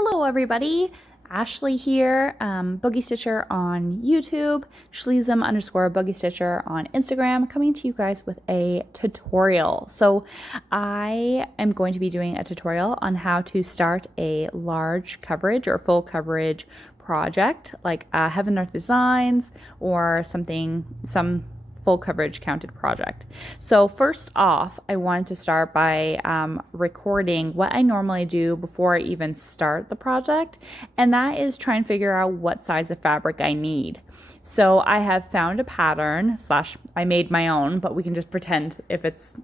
Hello everybody, Ashley here, Boogie Stitcher on YouTube, Schleesem_Boogie Stitcher on Instagram, coming to you guys with a tutorial. So I am going to be doing a tutorial on how to start a large coverage or full coverage project like Heaven Earth Designs or some full coverage counted project. So first off, I wanted to start by recording what I normally do before I even start the project, and that is try and figure out what size of fabric I need. So I have found a pattern / I made my own, but we can just pretend if it's,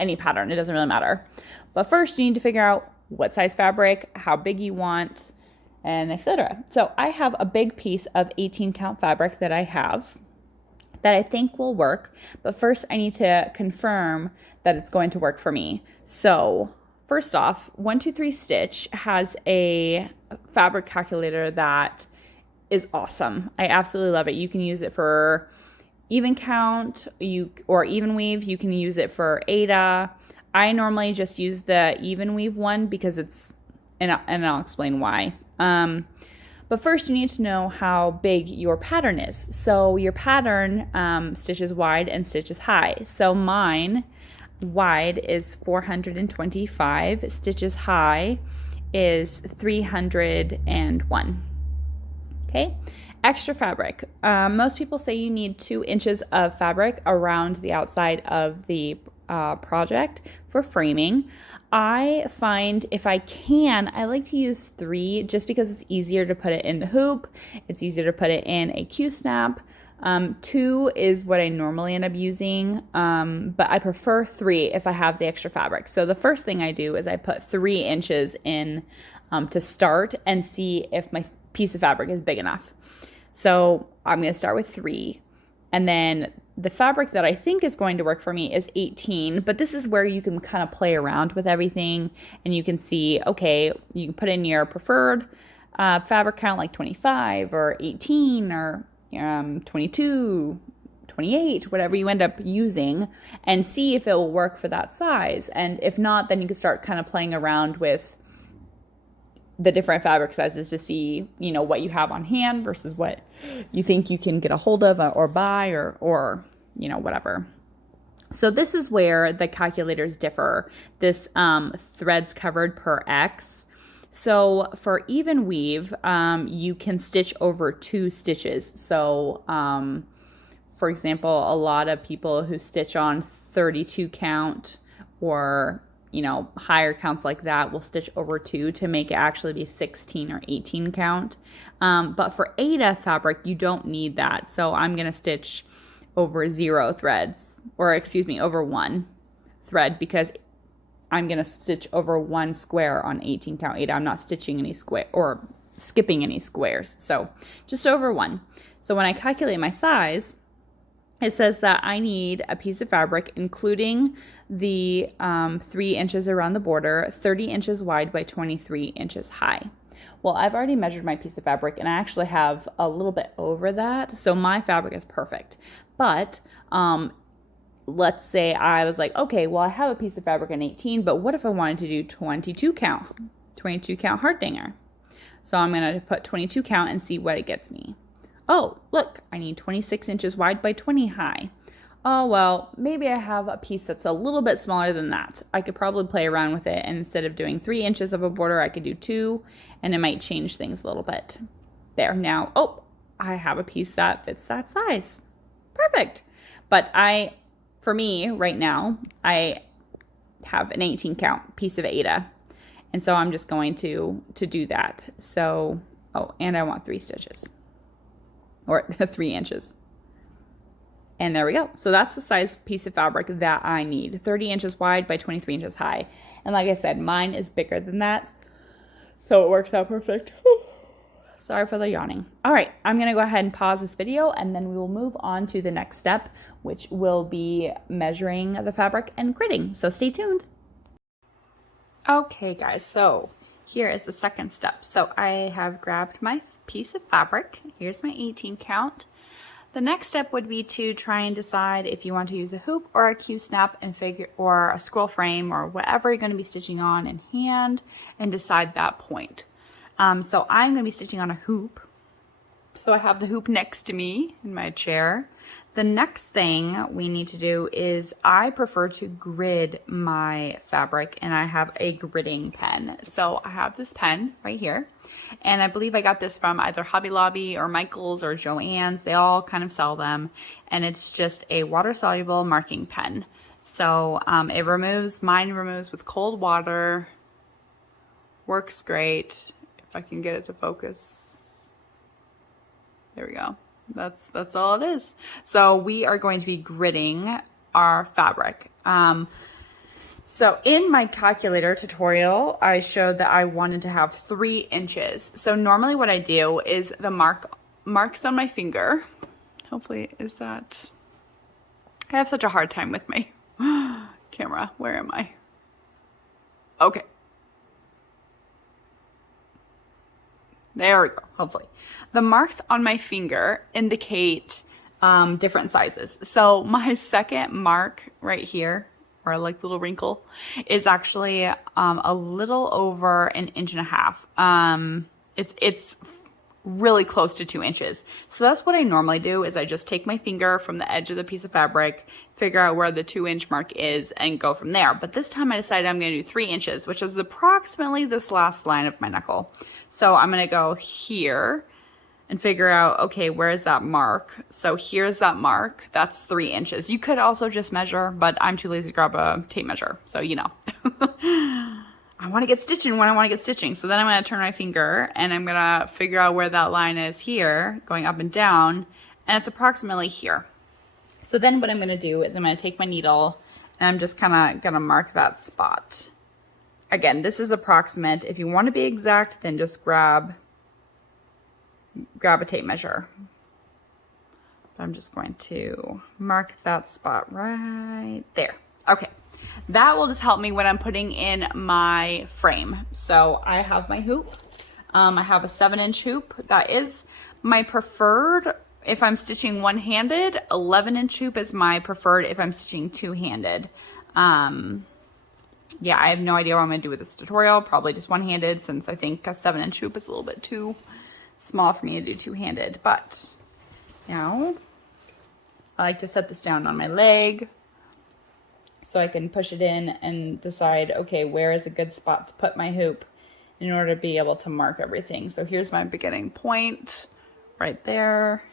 any pattern, it doesn't really matter. But first you need to figure out what size fabric, how big you want, and etc. So I have a big piece of 18 count fabric that I think will work, but first I need to confirm that it's going to work for me. So first off, 123 Stitch has a fabric calculator that is awesome. I absolutely love it. You can use it for even count or even weave. You can use it for ADA. I normally just use the even weave one because and I'll explain why. But first you need to know how big your pattern is. So your pattern stitches wide and stitches high. So mine wide is 425, stitches high is 301. Okay, extra fabric. Most people say you need 2 inches of fabric around the outside of the project for framing. I find if I can, I like to use 3 just because it's easier to put it in the hoop. It's easier to put it in a Q-snap. 2 is what I normally end up using, but I prefer 3 if I have the extra fabric. So the first thing I do is I put 3 inches in to start and see if my piece of fabric is big enough. So I'm going to start with 3, and then the fabric that I think is going to work for me is 18, but this is where you can kind of play around with everything and you can see, okay, you can put in your preferred fabric count like 25 or 18 or 22, 28, whatever you end up using, and see if it will work for that size. And if not, then you can start kind of playing around with the different fabric sizes to see, what you have on hand versus what you think you can get a hold of or buy or whatever. So this is where the calculators differ. This threads covered per X. So for even weave, you can stitch over 2 stitches. So for example, a lot of people who stitch on 32 count or higher counts like that will stitch over 2 to make it actually be 16 or 18 count. But for ADA fabric, you don't need that. So I'm going to stitch over 0 threads, or excuse me, over 1 thread, because I'm going to stitch over 1 square on 18 count ADA. I'm not stitching any square or skipping any squares. So just over 1. So when I calculate my size, it says that I need a piece of fabric, including the 3 inches around the border, 30 inches wide by 23 inches high. Well, I've already measured my piece of fabric and I actually have a little bit over that. So my fabric is perfect. But let's say I was like, okay, well, I have a piece of fabric in 18, but what if I wanted to do 22 count Hardanger? So I'm going to put 22 count and see what it gets me. Oh, look, I need 26 inches wide by 20 high. Oh, well, maybe I have a piece that's a little bit smaller than that. I could probably play around with it, and instead of doing 3 inches of a border, I could do 2, and it might change things a little bit. There, now, oh, I have a piece that fits that size. Perfect. But for me, right now, I have an 18 count piece of ADA, and so I'm just going to do that. So, oh, and I want 3 stitches. Or 3 inches. And there we go. So that's the size piece of fabric that I need. 30 inches wide by 23 inches high. And like I said, mine is bigger than that. So it works out perfect. Sorry for the yawning. All right, I'm going to go ahead and pause this video and then we will move on to the next step, which will be measuring the fabric and gridding. So stay tuned. Okay, guys, so here is the second step. So I have grabbed my piece of fabric. Here's my 18 count. The next step would be to try and decide if you want to use a hoop or a Q-snap and or a scroll frame or whatever you're going to be stitching on in hand, and decide that point. So I'm going to be stitching on a hoop. So I have the hoop next to me in my chair. The next thing we need to do is I prefer to grid my fabric, and I have a gridding pen. So I have this pen right here, and I believe I got this from either Hobby Lobby or Michael's or Joann's. They all kind of sell them, and it's just a water-soluble marking pen. So mine removes with cold water, works great. If I can get it to focus. There we go. That's all it is. So we are going to be gridding our fabric. So in my calculator tutorial, I showed that I wanted to have 3 inches. So normally what I do is the marks on my finger. Hopefully, is that... I have such a hard time with my camera. Where am I? Okay. There we go, hopefully. The marks on my finger indicate different sizes. So my second mark right here, or like little wrinkle, is actually a little over 1.5 inches. It's really close to 2 inches. So that's what I normally do, is I just take my finger from the edge of the piece of fabric, figure out where the 2-inch mark is, and go from there. But this time I decided I'm going to do 3 inches, which is approximately this last line of my knuckle. So I'm going to go here and figure out, okay, where is that mark? So here's that mark. That's 3 inches. You could also just measure, but I'm too lazy to grab a tape measure. So, you know. I want to get stitching when I want to get stitching. So then I'm going to turn my finger and I'm going to figure out where that line is here, going up and down. And it's approximately here. So then what I'm going to do is I'm going to take my needle and I'm just kind of going to mark that spot. Again, this is approximate. If you want to be exact, then just grab a tape measure. But I'm just going to mark that spot right there. Okay. That will just help me when I'm putting in my frame. So I have my hoop. I have a 7-inch hoop. That is my preferred if I'm stitching one-handed. 11-inch hoop is my preferred if I'm stitching two-handed. Yeah, I have no idea what I'm going to do with this tutorial. Probably just one-handed, since I think a 7-inch hoop is a little bit too small for me to do two-handed. But now I like to set this down on my leg, so I can push it in and decide, okay, where is a good spot to put my hoop in order to be able to mark everything. So here's my beginning point right there.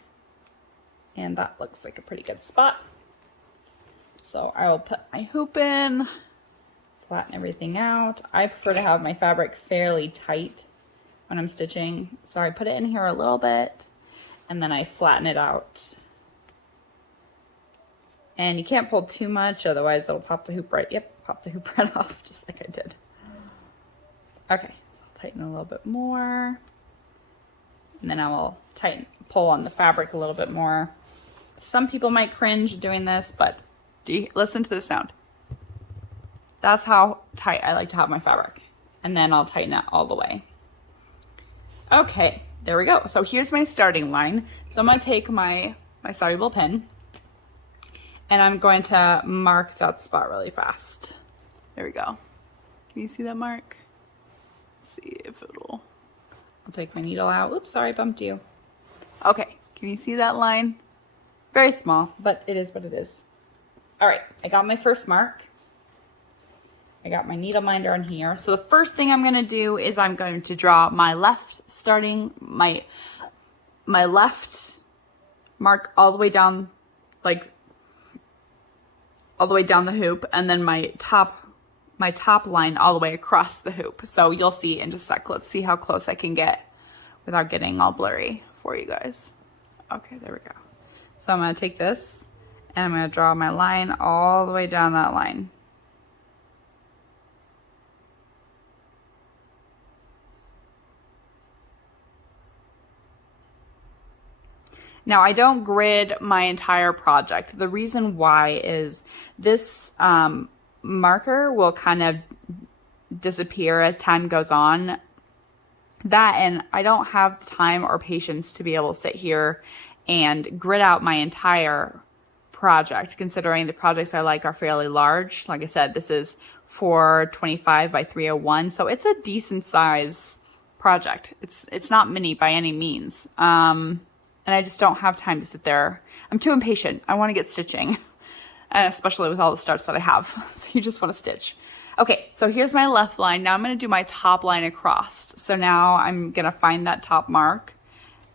And that looks like a pretty good spot. So I will put my hoop in, flatten everything out. I prefer to have my fabric fairly tight when I'm stitching. So I put it in here a little bit and then I flatten it out. And you can't pull too much, otherwise it'll pop the hoop right, pop the hoop right off, just like I did. Okay, so I'll tighten a little bit more. And then I will pull on the fabric a little bit more. Some people might cringe doing this, but listen to the sound. That's how tight I like to have my fabric. And then I'll tighten it all the way. Okay, there we go. So here's my starting line. So I'm gonna take my soluble pen, and I'm going to mark that spot really fast. There we go. Can you see that mark? Let's see if it'll... I'll take my needle out. Oops, sorry, I bumped you. Okay, can you see that line? Very small, but it is what it is. All right, I got my first mark. I got my needle minder on here. So the first thing I'm gonna do is I'm going to draw my left my left mark all the way down, like all the way down the hoop, and then my top line all the way across the hoop. So you'll see in just a sec. Let's see how close I can get without getting all blurry for you guys. Okay, there we go. So I'm gonna take this and I'm gonna draw my line all the way down that line. Now, I don't grid my entire project. The reason why is this marker will kind of disappear as time goes on. That, and I don't have the time or patience to be able to sit here and grid out my entire project, considering the projects I like are fairly large. Like I said, this is 425 by 301, so it's a decent size project. It's not mini by any means. And I just don't have time to sit there. I'm too impatient. I want to get stitching, and especially with all the starts that I have. So you just want to stitch. Okay, so here's my left line. Now I'm going to do my top line across. So now I'm going to find that top mark,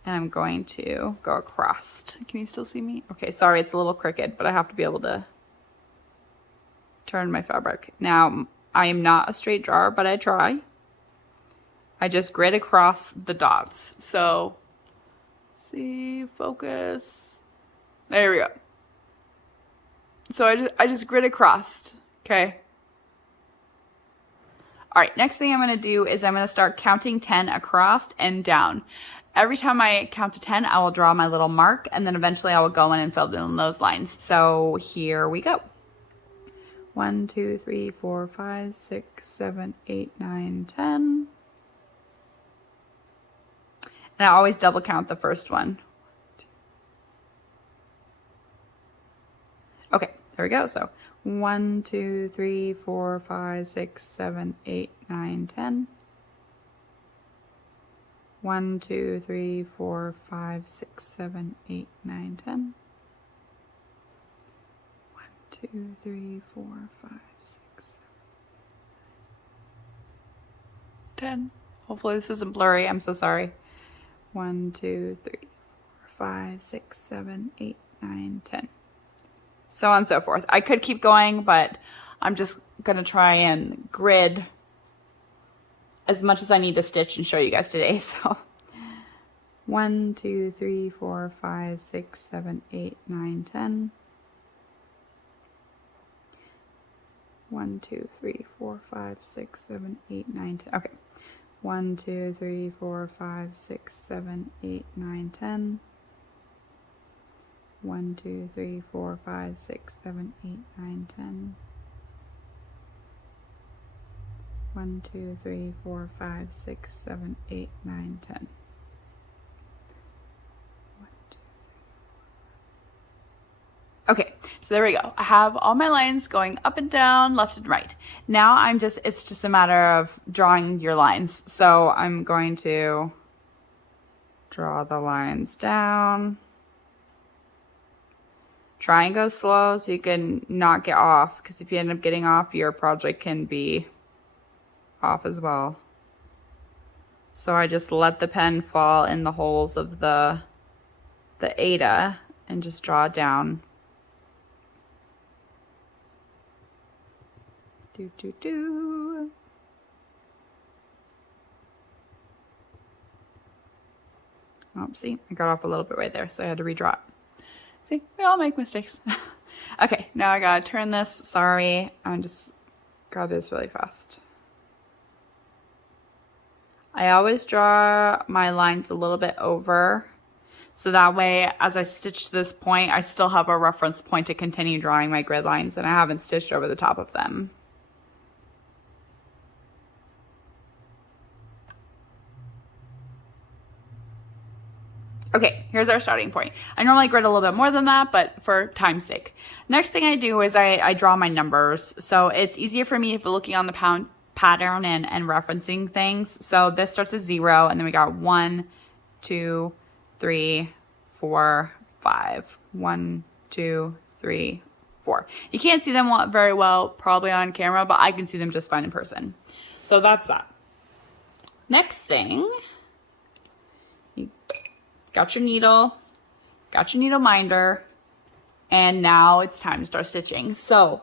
and I'm going to go across. Can you still see me? Okay, sorry, it's a little crooked, but I have to be able to turn my fabric. Now, I am not a straight drawer, but I try. I just grid across the dots. So, see, focus. There we go. So I just grid across, okay? All right, next thing I'm gonna do is I'm gonna start counting 10 across and down. Every time I count to 10, I will draw my little mark, and then eventually I will go in and fill in those lines. So here we go. 1, 2, 3, 4, 5, 6, 7, 8, 9, 10. And I always double count the first one. Okay, there we go. So 1, 2, 3, 4, 5, 6, 7, 8, 9, 10. 1, 2, 3, 4, 5, 6, 7, 8, 9, 10. 1, 2, 3, 4, 5, 6, 7, 10. Hopefully this isn't blurry. I'm so sorry. 1, 2, 3, 4, 5, 6, 7, 8, 9, 10. So on and so forth. I could keep going, but I'm just going to try and grid as much as I need to stitch and show you guys today. So 1, 2, 3, 4, 5, 6, 7, 8, 9, 10. 1, 2, 3, 4, 5, 6, 7, 8, 9, 10. Okay. 1, 2, 3, 4, 5, 6, 7, 8, 9, 10. 1, 2, 3, 4, 5, 6, 7, 8, 9, 10. 1, 2, 3, 4, 5, 6, 7, 8, 9, 10. 1, 2, 3, 4. Okay, so there we go. I have all my lines going up and down, left and right. Now it's just a matter of drawing your lines. So I'm going to draw the lines down. Try and go slow so you can not get off, because if you end up getting off, your project can be off as well. So I just let the pen fall in the holes of the Ada and just draw it down. Do, do, do. Oh, see, I got off a little bit right there, so I had to redraw it. See, we all make mistakes. Okay, now I gotta turn this. Sorry, I just got this really fast. I always draw my lines a little bit over, so that way as I stitch this point, I still have a reference point to continue drawing my grid lines, and I haven't stitched over the top of them. Okay, here's our starting point. I normally grid a little bit more than that, but for time's sake. Next thing I do is I draw my numbers. So it's easier for me if you're looking on the pattern and referencing things. So this starts at 0, and then we got 1, 2, 3, 4, 5. 1, 2, 3, 4. You can't see them very well probably on camera, but I can see them just fine in person. So that's that. Next thing, got your needle minder, and now it's time to start stitching. So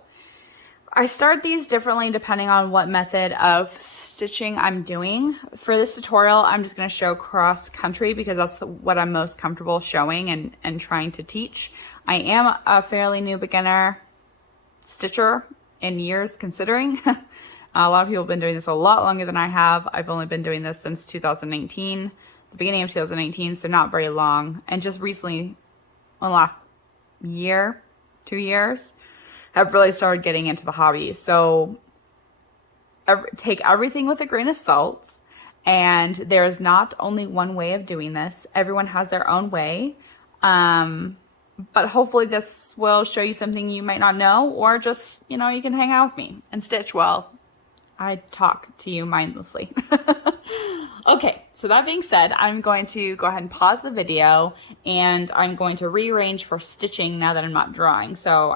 I start these differently depending on what method of stitching I'm doing. For this tutorial, I'm just going to show cross country because that's what I'm most comfortable showing and trying to teach. I am a fairly new beginner stitcher in years considering. A lot of people have been doing this a lot longer than I have. I've only been doing this since 2019. The beginning of 2018, so not very long. And just recently, in the last year, 2 years, have really started getting into the hobby. So take everything with a grain of salt. And there is not only one way of doing this. Everyone has their own way. But hopefully this will show you something you might not know, or just, you can hang out with me and stitch while I talk to you mindlessly. Okay, so that being said, I'm going to go ahead and pause the video and I'm going to rearrange for stitching now that I'm not drawing. So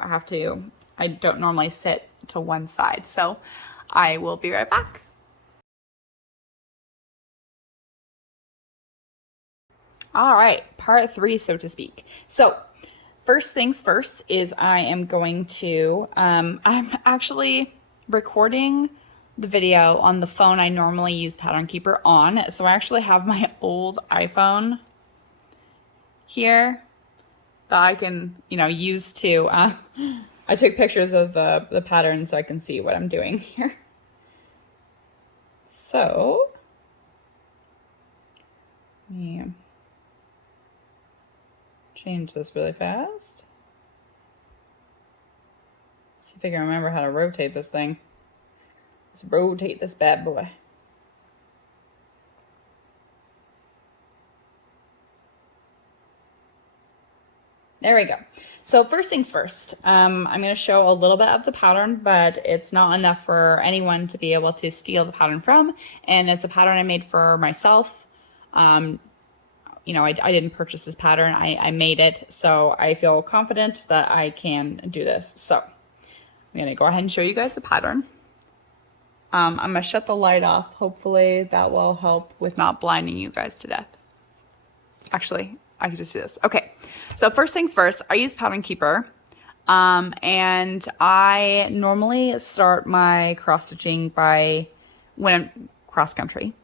I don't normally sit to one side. So I will be right back. All right, part 3, so to speak. So first things first is I am going to, I'm actually recording the video on the phone I normally use Pattern Keeper on. So I actually have my old iPhone here that I can, use to, I took pictures of the pattern so I can see what I'm doing here. So, yeah. Change this really fast. See if I can remember how to rotate this thing. Let's rotate this bad boy. There we go. So first things first, I'm going to show a little bit of the pattern, but it's not enough for anyone to be able to steal the pattern from. And it's a pattern I made for myself. I didn't purchase this pattern. I made it. So I feel confident that I can do this. So I'm going to go ahead and show you guys the pattern. I'm going to shut the light off. Hopefully that will help with not blinding you guys to death. Actually, I could just do this. Okay, so first things first, I use Pattern Keeper. And I normally start my cross stitching when I'm cross country,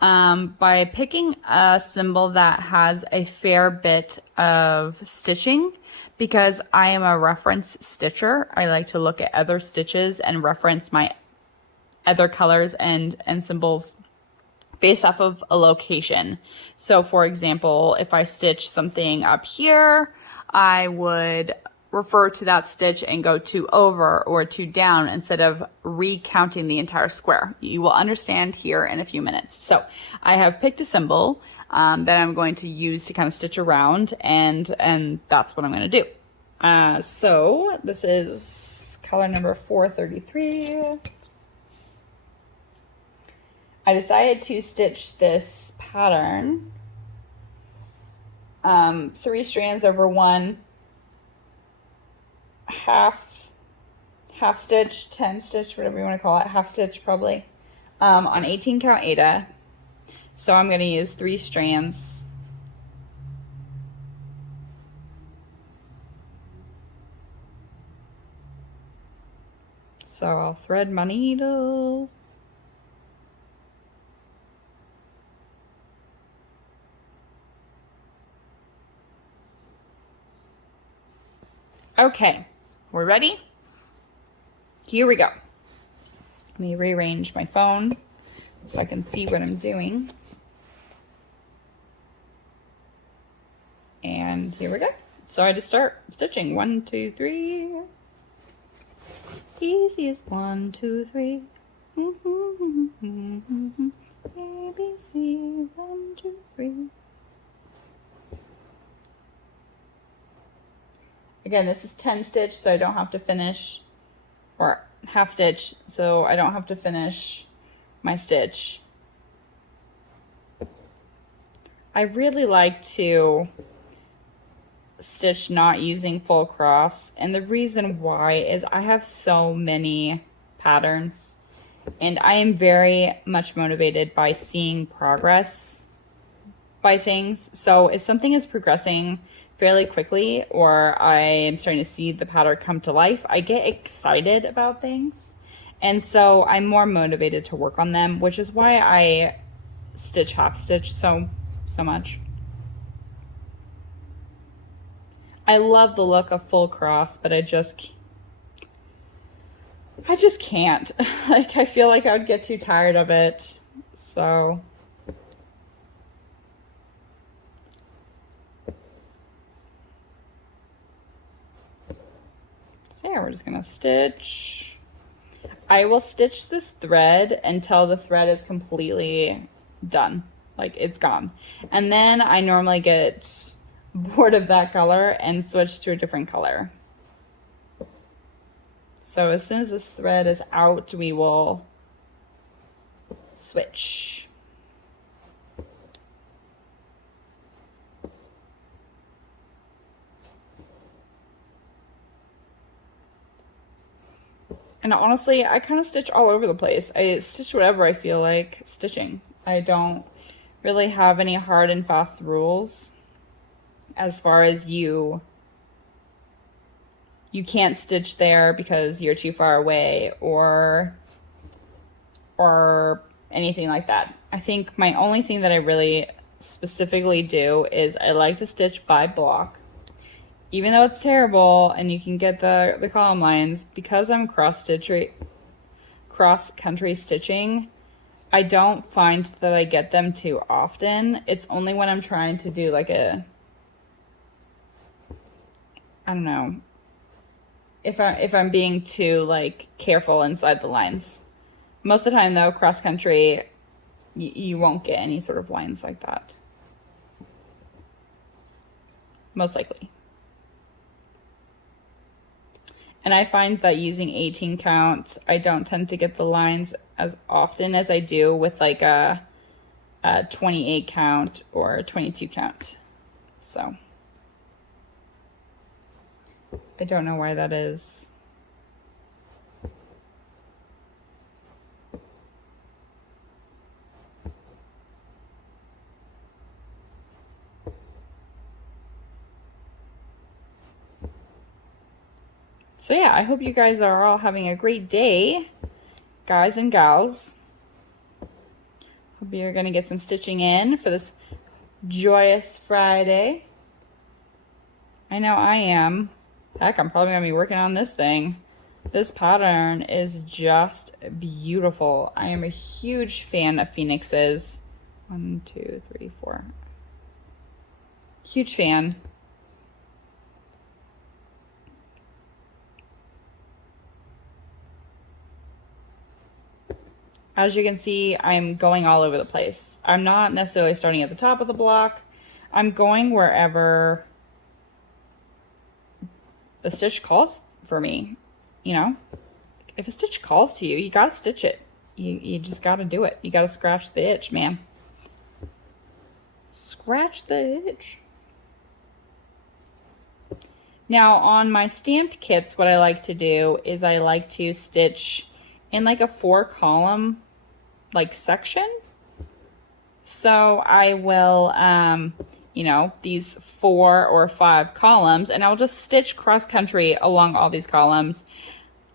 by picking a symbol that has a fair bit of stitching, because I am a reference stitcher. I like to look at other stitches and reference my other colors and symbols based off of a location. So for example, if I stitch something up here, I would refer to that stitch and go to over or to down instead of recounting the entire square. You will understand here in a few minutes. So I have picked a symbol that I'm going to use to kind of stitch around, and that's what I'm going to do. So this is color number 433. I decided to stitch this pattern 3 strands over 1 half stitch, 10 stitch, whatever you want to call it, half stitch probably, on 18 count Aida. So I'm going to use 3 strands. So I'll thread my needle. Okay, we're ready? Here we go. Let me rearrange my phone so I can see what I'm doing. And here we go. So I just start stitching. 1, 2, 3. Easy as 1, 2, 3. A, B, C, 1, 2, 3. Again, this is 10 stitch, so I don't have to finish, or half stitch, so I don't have to finish my stitch. I really like to stitch not using full cross, and the reason why is I have so many patterns, and I am very much motivated by seeing progress by things. So if something is progressing fairly quickly, or I am starting to see the pattern come to life, I get excited about things. And so I'm more motivated to work on them, which is why I stitch half stitch so much. I love the look of full cross, but I just can't. Like, I feel like I would get too tired of it. So there, we're just gonna stitch. I will stitch this thread until the thread is completely done, like it's gone. And then I normally get bored of that color and switch to a different color. So as soon as this thread is out, we will switch. And honestly, I kind of stitch all over the place. I stitch whatever I feel like stitching. I don't really have any hard and fast rules as far as you can't stitch there because you're too far away or anything like that. I think my only thing that I really specifically do is I like to stitch by block. Even though it's terrible and you can get the column lines, because I'm cross-country stitching, I don't find that I get them too often. It's only when I'm trying to do like I don't know, if I'm being too like careful inside the lines. Most of the time though, cross-country, you won't get any sort of lines like that. Most likely. And I find that using 18 count, I don't tend to get the lines as often as I do with like a 28 count or a 22 count. So I don't know why that is. So yeah, I hope you guys are all having a great day, guys and gals. Hope you're gonna get some stitching in for this joyous Friday. I know I am. Heck, I'm probably gonna be working on this thing. This pattern is just beautiful. I am a huge fan of phoenixes. 1, 2, 3, 4. Huge fan. As you can see, I'm going all over the place. I'm not necessarily starting at the top of the block. I'm going wherever the stitch calls for me, you know? If a stitch calls to you, you gotta stitch it. You just gotta do it. You gotta scratch the itch, man. Scratch the itch. Now, on my stamped kits, what I like to do is I like to stitch in like a 4-column like section. So I will, you know, these 4 or 5 columns, and I'll just stitch cross country along all these columns,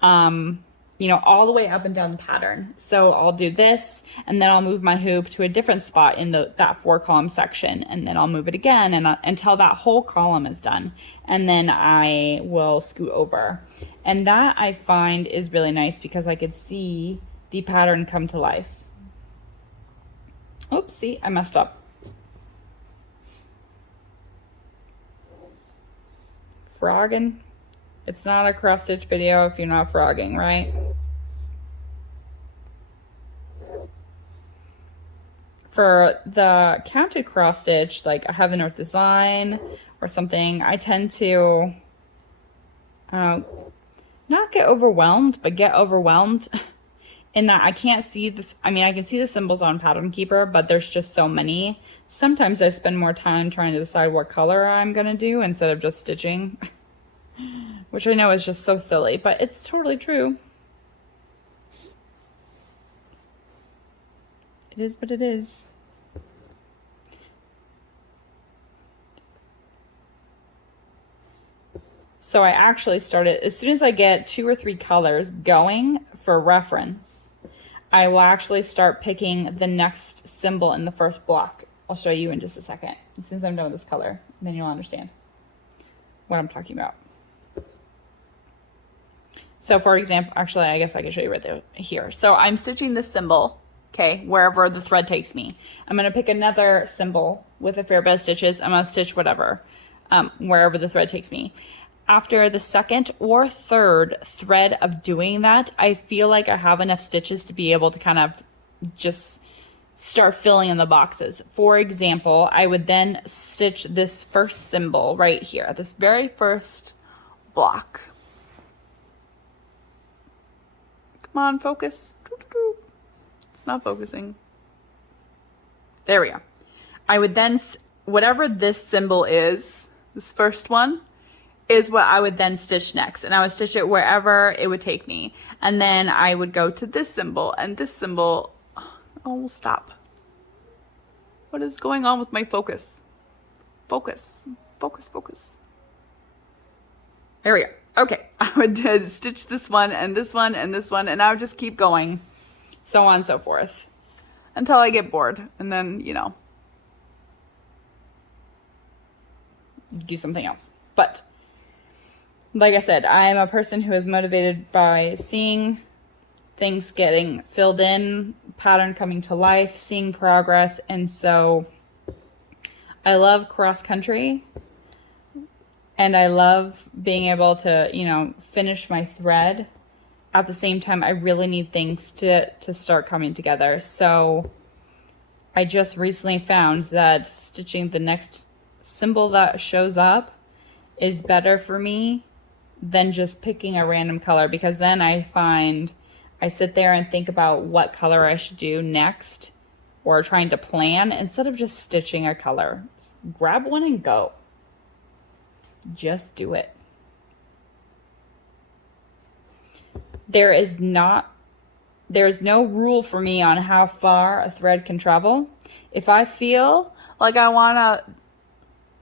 you know, all the way up and down the pattern. So I'll do this, and then I'll move my hoop to a different spot in that 4-column section, and then I'll move it again until that whole column is done. And then I will scoot over. And that I find is really nice because I could see the pattern come to life. Oops, see, I messed up. Frogging. It's not a cross stitch video if you're not frogging, right? For the counted cross stitch, like I have the North Design or something, I tend to not get overwhelmed, but get overwhelmed in that I can't see this. I mean, I can see the symbols on Pattern Keeper, but there's just so many. Sometimes I spend more time trying to decide what color I'm gonna do instead of just stitching, which I know is just so silly, but it's totally true. It is what it is. So I actually started, as soon as I get 2 or 3 colors going for reference, I will actually start picking the next symbol in the first block. I'll show you in just a second. As soon as I'm done with this color, then you'll understand what I'm talking about. So for example, actually, I guess I can show you right there here. So I'm stitching this symbol, okay, wherever the thread takes me. I'm gonna pick another symbol with a fair bit of stitches. I'm gonna stitch whatever, wherever the thread takes me. After the second or third thread of doing that, I feel like I have enough stitches to be able to kind of just start filling in the boxes. For example, I would then stitch this first symbol right here, this very first block. Come on, focus. It's not focusing. There we go. I would then, whatever this symbol is, this first one, is what I would then stitch next. And I would stitch it wherever it would take me. And then I would go to this symbol and this symbol. Oh, stop. What is going on with my focus? Focus, focus, focus. There we go. Okay, I would stitch this one and this one and this one, and I would just keep going, so on and so forth, until I get bored, and then, you know, do something else. But like I said, I am a person who is motivated by seeing things getting filled in, pattern coming to life, seeing progress. And so I love cross country, and I love being able to, you know, finish my thread. At the same time, I really need things to start coming together. So I just recently found that stitching the next symbol that shows up is better for me than just picking a random color, because then I find I sit there and think about what color I should do next, or trying to plan instead of just stitching a color. Just grab one and go. Just do it. There's no rule for me on how far a thread can travel. If I feel like I want to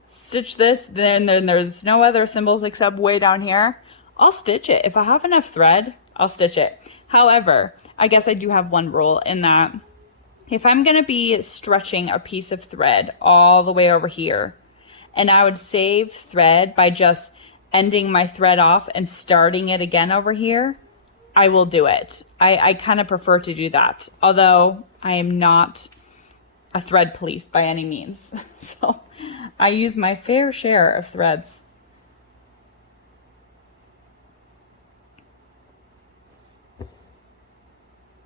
stitch this, then there's no other symbols except way down here, I'll stitch it. If I have enough thread, I'll stitch it. However, I guess I do have one rule in that if I'm going to be stretching a piece of thread all the way over here, and I would save thread by just ending my thread off and starting it again over here, I will do it. I kind of prefer to do that, although I am not a thread police by any means. So I use my fair share of threads.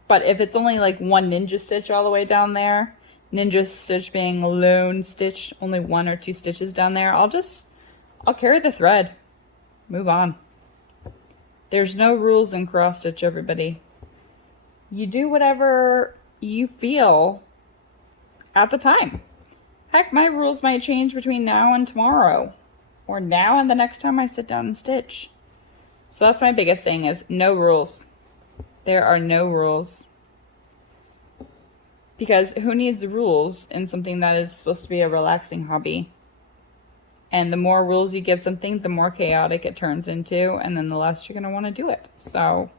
But if it's only like one ninja stitch all the way down there, ninja stitch being lone stitch, only 1 or 2 stitches down there, I'll carry the thread. Move on. There's no rules in cross stitch, everybody. You do whatever you feel at the time. Heck, my rules might change between now and tomorrow, or now and the next time I sit down and stitch. So that's my biggest thing, is no rules. There are no rules. Because who needs rules in something that is supposed to be a relaxing hobby? And the more rules you give something, the more chaotic it turns into, and then the less you're going to want to do it. So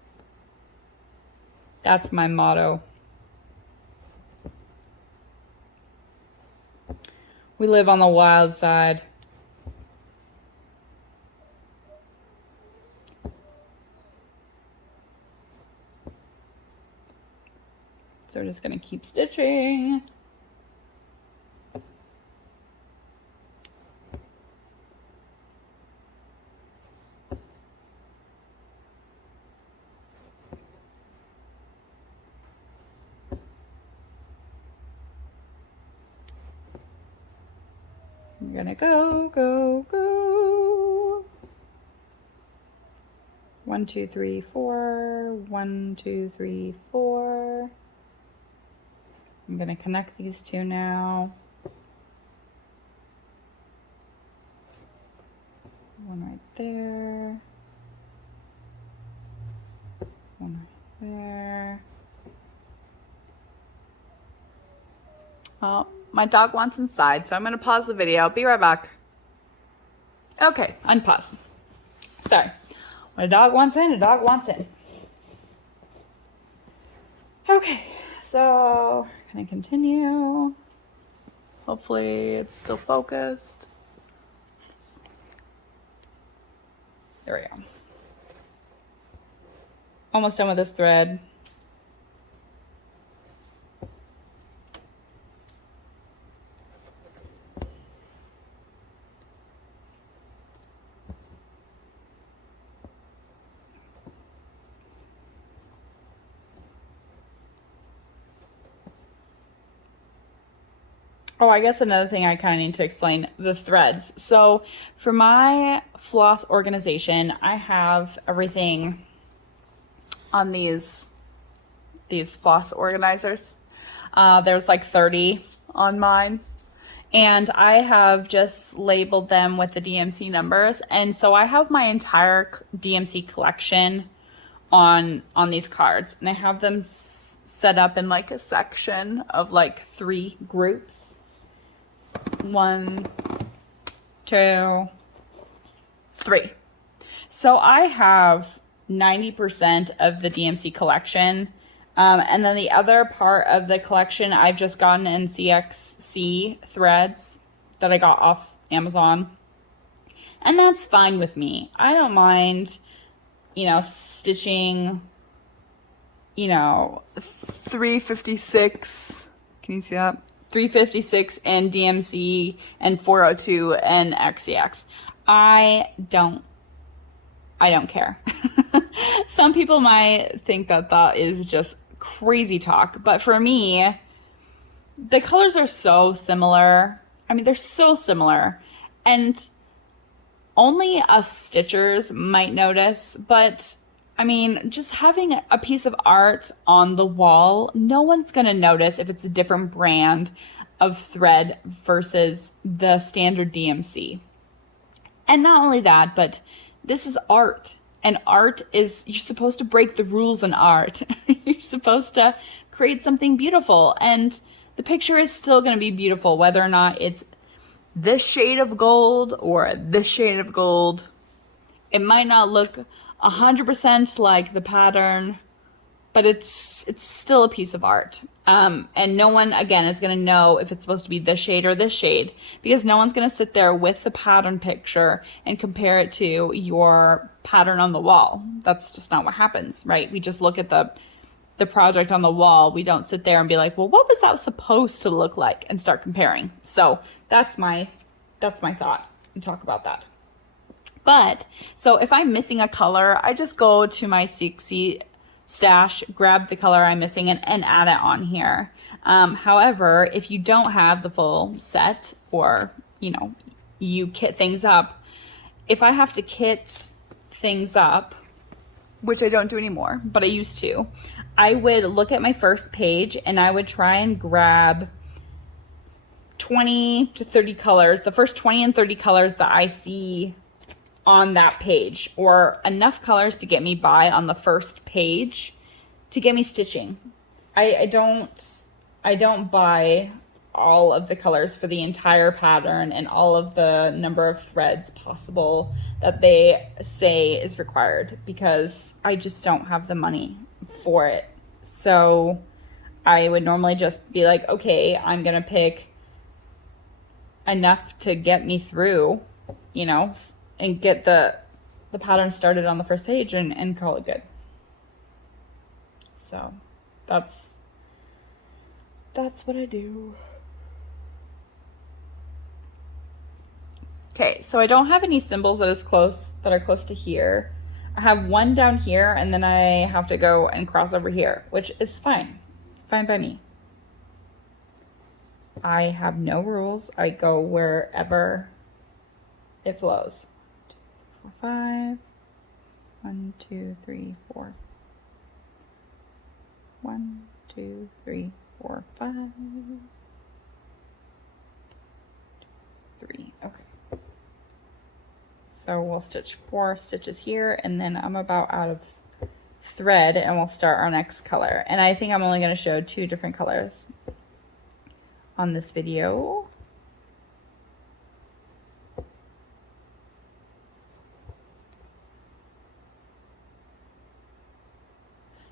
that's my motto. We live on the wild side. So we're just going to keep stitching. We're gonna go, go, go. 1, 2, 3, 4. 1, 2, 3, 4. I'm gonna connect these two now. One right there. One right there. Oh, my dog wants inside, so I'm going to pause the video. Be right back. Okay, unpause. Sorry. When a dog wants in, a dog wants in. Okay, so can I continue? Hopefully it's still focused. There we go. Almost done with this thread. Oh, I guess another thing I kind of need to explain, the threads. So for my floss organization, I have everything on these floss organizers. There's like 30 on mine. And I have just labeled them with the DMC numbers. And so I have my entire DMC collection on these cards, and I have them set up in like a section of like 3 groups. 1, 2, 3. So I have 90% of the DMC collection. And then the other part of the collection, I've just gotten in CXC threads that I got off Amazon. And that's fine with me. I don't mind, you know, stitching, you know, 356. Can you see that? 356 and DMC and 402 and XCX. I don't care. Some people might think that that is just crazy talk, but for me, the colors are so similar. I mean, they're so similar, and only us stitchers might notice, but I mean, just having a piece of art on the wall, no one's gonna notice if it's a different brand of thread versus the standard DMC. And not only that, but this is art. And art is, you're supposed to break the rules in art. You're supposed to create something beautiful. And the picture is still going to be beautiful, whether or not it's this shade of gold or this shade of gold. It might not look 100% like the pattern, but it's still a piece of art. And no one, again, is going to know if it's supposed to be this shade or this shade, because no one's going to sit there with the pattern picture and compare it to your pattern on the wall. That's just not what happens, right? We just look at the project on the wall. We don't sit there and be like, well, what was that supposed to look like, and start comparing. So that's my thought, and talk about that. But so if I'm missing a color, I just go to my CXC stash, grab the color I'm missing, and add it on here. However, if you don't have the full set, or, you know, you kit things up, if I have to kit things up, which I don't do anymore, but I used to, I would look at my first page and I would try and grab 20 to 30 colors, the first 20 and 30 colors that I see on that page, or enough colors to get me by on the first page to get me stitching. I don't buy all of the colors for the entire pattern and all of the number of threads possible that they say is required, because I just don't have the money for it. So I would normally just be like, okay, I'm gonna pick enough to get me through, you know, and get the pattern started on the first page, and call it good. So that's what I do. Okay, so I don't have any symbols that are close to here. I have one down here, and then I have to go and cross over here, which is fine. Fine by me. I have no rules. I go wherever it flows. 5. 1, 2, 3, 4. 1, 2, 3, 4, 5. 3. Okay. So we'll stitch 4 stitches here, and then I'm about out of thread, and we'll start our next color. And I think I'm only going to show 2 different colors on this video.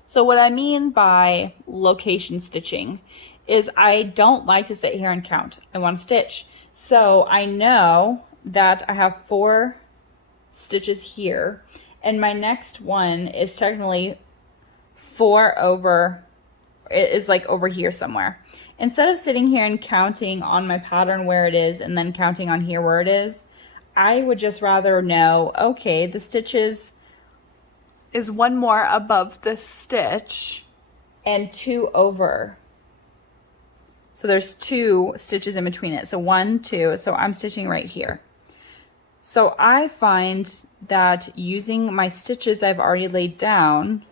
So what I mean by location stitching is I don't like to sit here and count. I want to stitch. So I know that I have 4 stitches here, and my next one is technically 4 over, it is like over here somewhere. Instead of sitting here and counting on my pattern where it is and then counting on here where it is, I would just rather know, okay, the stitches is 1 more above this stitch and 2 over. So there's 2 stitches in between it. So 1, 2, so I'm stitching right here. So I find that using my stitches I've already laid down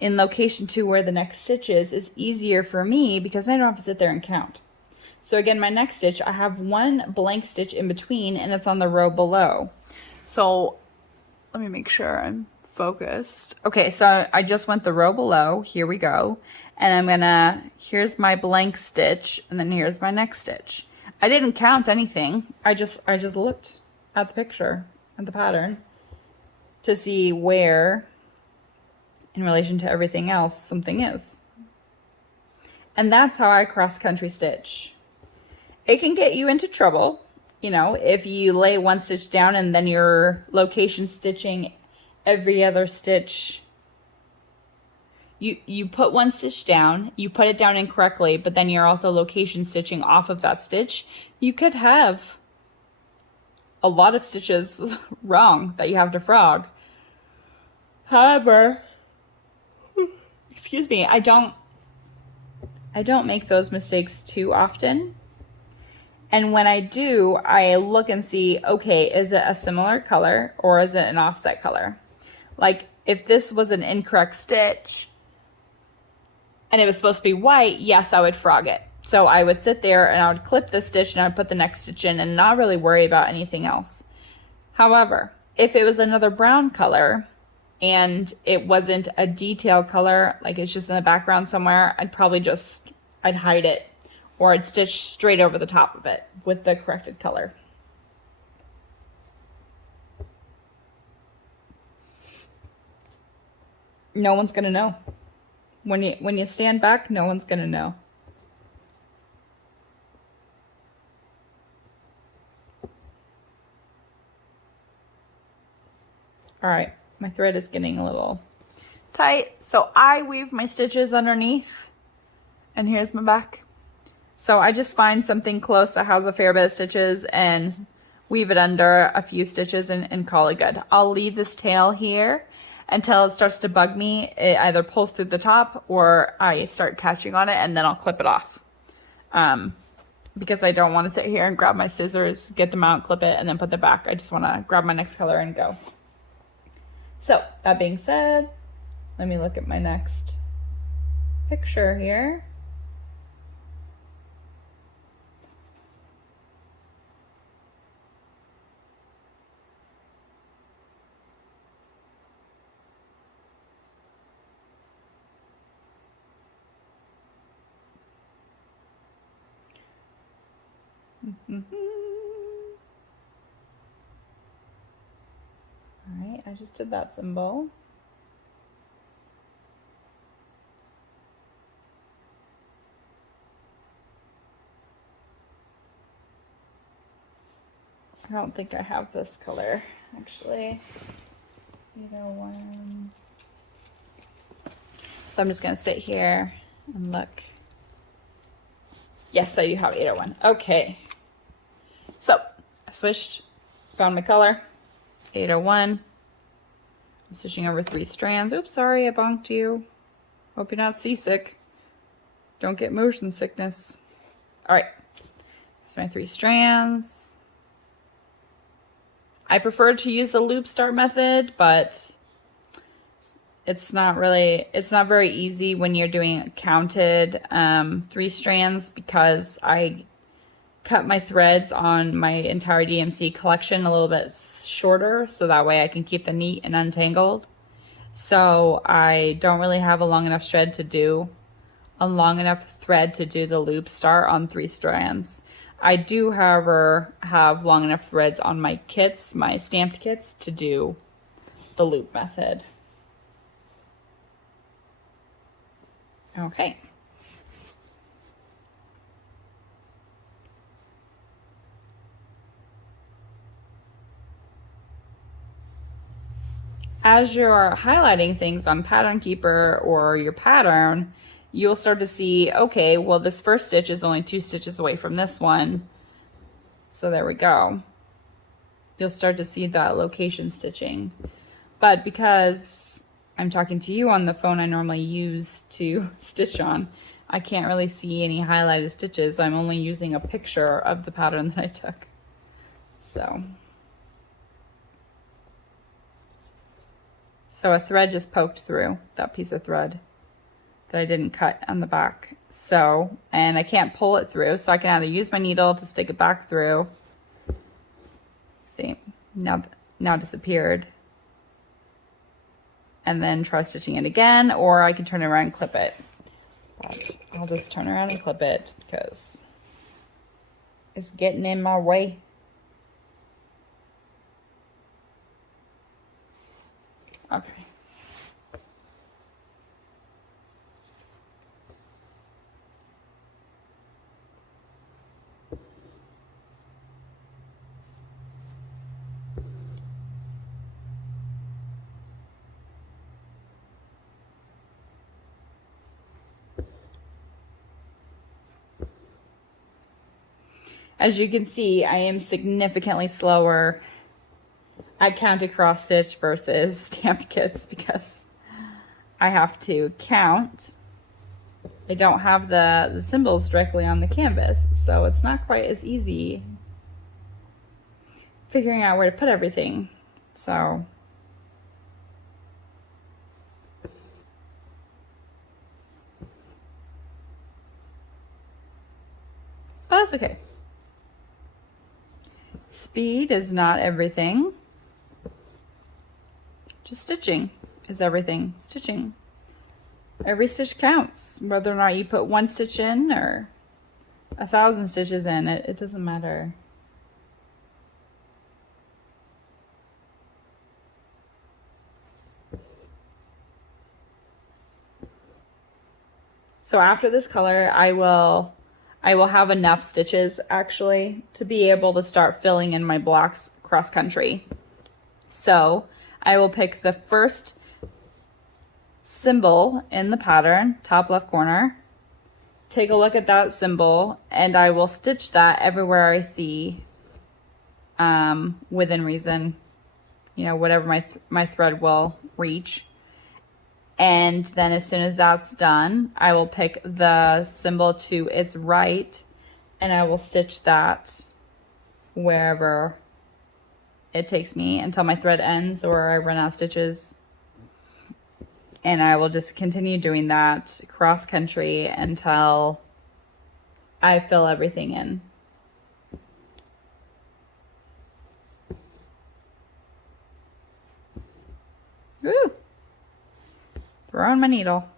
in location to where the next stitch is easier for me, because I don't have to sit there and count. So again, my next stitch, I have one blank stitch in between and it's on the row below. So let me make sure I'm focused. Okay, so I just went the row below. Here we go. And I'm gonna, here's my blank stitch, and then here's my next stitch. I didn't count anything. I just looked at the picture, at the pattern, to see where, in relation to everything else, something is. And that's how I cross-country stitch. It can get you into trouble, you know, if you lay one stitch down and then you're location stitching every other stitch. You put one stitch down, you put it down incorrectly, but then you're also location stitching off of that stitch. You could have a lot of stitches wrong that you have to frog. However, excuse me, I don't make those mistakes too often. And when I do, I look and see, okay, is it a similar color or is it an offset color? Like if this was an incorrect stitch and it was supposed to be white, yes, I would frog it. So I would sit there and I would clip the stitch and I would put the next stitch in and not really worry about anything else. However, if it was another brown color and it wasn't a detail color, like it's just in the background somewhere, I'd hide it. Or I'd stitch straight over the top of it with the corrected color. No one's gonna know. When you stand back, no one's gonna know. All right, my thread is getting a little tight, so I weave my stitches underneath, and here's my back. So I just find something close that has a fair bit of stitches and weave it under a few stitches and call it good. I'll leave this tail here until it starts to bug me. It either pulls through the top or I start catching on it and then I'll clip it off. Because I don't want to sit here and grab my scissors, get them out, clip it, and then put them back. I just want to grab my next color and go. So that being said, let me look at my next picture here. All right, I just did that symbol. I don't think I have this color, actually. 801. So I'm just gonna sit here and look. Yes, I do have 801. Okay. So I switched, found my color, 801. I'm stitching over 3 strands. Oops, sorry, I bonked you. Hope you're not seasick. Don't get motion sickness. All right, so my 3 strands. I prefer to use the loop start method, but it's not very easy when you're doing counted 3 strands because I cut my threads on my entire DMC collection a little bit shorter so that way I can keep them neat and untangled. So I don't really have a long enough thread to do the loop start on 3 strands. I do, however, have long enough threads on my kits, my stamped kits, to do the loop method. Okay. As you're highlighting things on Pattern Keeper or your pattern, you'll start to see, okay, well, this first stitch is only 2 stitches away from this one. So there we go. You'll start to see that location stitching. But because I'm talking to you on the phone I normally use to stitch on, I can't really see any highlighted stitches. I'm only using a picture of the pattern that I took. So a thread just poked through that piece of thread. that I didn't cut on the back. So, and I can't pull it through, so I can either use my needle to stick it back through. See, now disappeared. And then try stitching it again, or I can turn it around and clip it. But I'll just turn around and clip it because it's getting in my way. Okay. As you can see, I am significantly slower at counted cross stitch versus stamped kits because I have to count. I don't have the symbols directly on the canvas, so it's not quite as easy figuring out where to put everything. So but that's okay. Speed is not everything. Just stitching is everything. Stitching. Every stitch counts. Whether or not you put 1 stitch in or 1,000 stitches in, it doesn't matter. So after this color, I will have enough stitches actually to be able to start filling in my blocks cross country. So I will pick the first symbol in the pattern, top left corner, take a look at that symbol, and I will stitch that everywhere I see within reason, you know, whatever my thread will reach. And then as soon as that's done, I will pick the symbol to its right and I will stitch that wherever it takes me until my thread ends or I run out of stitches. And I will just continue doing that cross country until I fill everything in. Woo! Throwing my needle.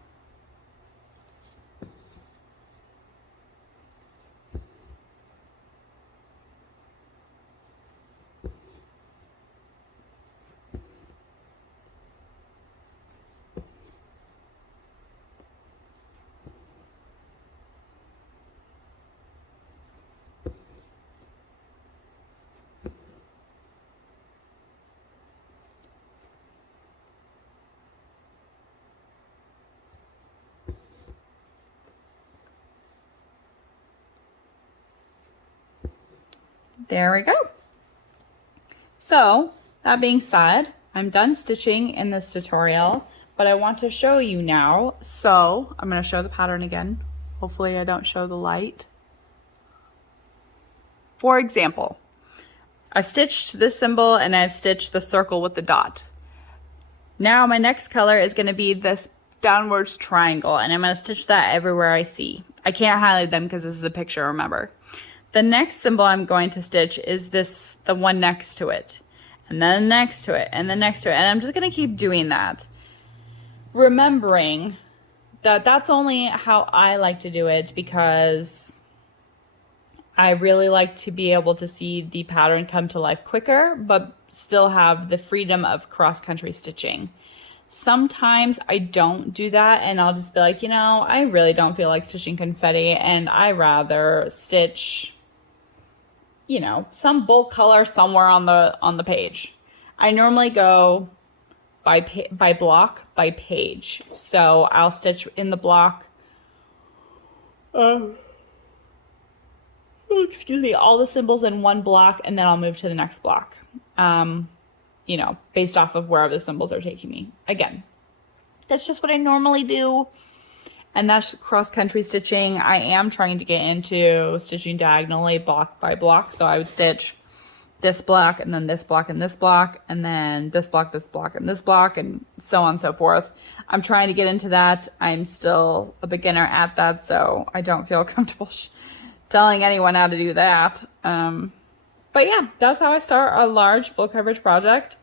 There we go. So that being said, I'm done stitching in this tutorial, but I want to show you now. So I'm going to show the pattern again. Hopefully I don't show the light. For example, I've stitched this symbol and I've stitched the circle with the dot. Now my next color is going to be this downwards triangle, and I'm going to stitch that everywhere I see. I can't highlight them because this is a picture, remember. The next symbol I'm going to stitch is this, the one next to it, and then next to it, and then next to it, and I'm just going to keep doing that, remembering that that's only how I like to do it, because I really like to be able to see the pattern come to life quicker, but still have the freedom of cross-country stitching. Sometimes I don't do that, and I'll just be like, you know, I really don't feel like stitching confetti, and I rather stitch, you know, some bold color somewhere on the page. I normally go by block by page, so I'll stitch in the block. Excuse me, all the symbols in one block, and then I'll move to the next block. You know, based off of wherever the symbols are taking me. Again, that's just what I normally do. And that's cross-country stitching. I am trying to get into stitching diagonally block by block. So I would stitch this block, and then this block, and this block, and then this block, this block, and this block, and so on and so forth. I'm trying to get into that. I'm still a beginner at that, so I don't feel comfortable telling anyone how to do that. But yeah, that's how I start a large full coverage project.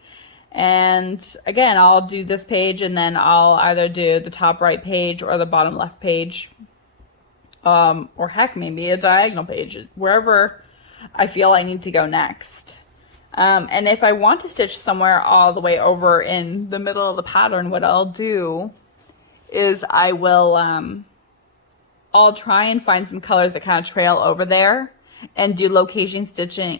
And again, I'll do this page, and then I'll either do the top right page or the bottom left page, or heck, maybe a diagonal page, wherever I feel I need to go next. And if I want to stitch somewhere all the way over in the middle of the pattern, what I'll do is I will, I'll try and find some colors that kind of trail over there and do location stitching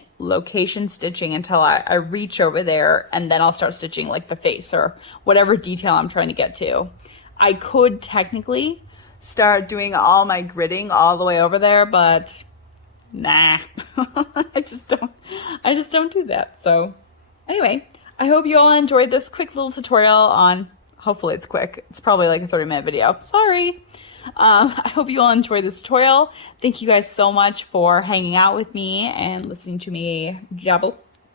until I reach over there, and then I'll start stitching like the face or whatever detail I'm trying to get to. I could technically start doing all my gridding all the way over there, but nah, I just don't do that. So anyway, I hope you all enjoyed this quick little tutorial on, hopefully it's quick. It's probably like a 30-minute video. Sorry. I hope you all enjoyed this tutorial. Thank you guys so much for hanging out with me and listening to me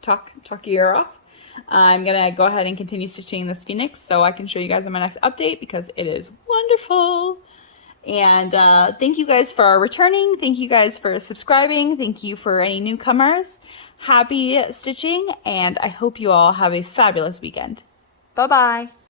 talk your ear off. I'm gonna go ahead and continue stitching this phoenix so I can show you guys in my next update, because it is wonderful. And thank you guys for returning. Thank you guys for subscribing. Thank you for any newcomers. Happy stitching, and I hope you all have a fabulous weekend. Bye-bye.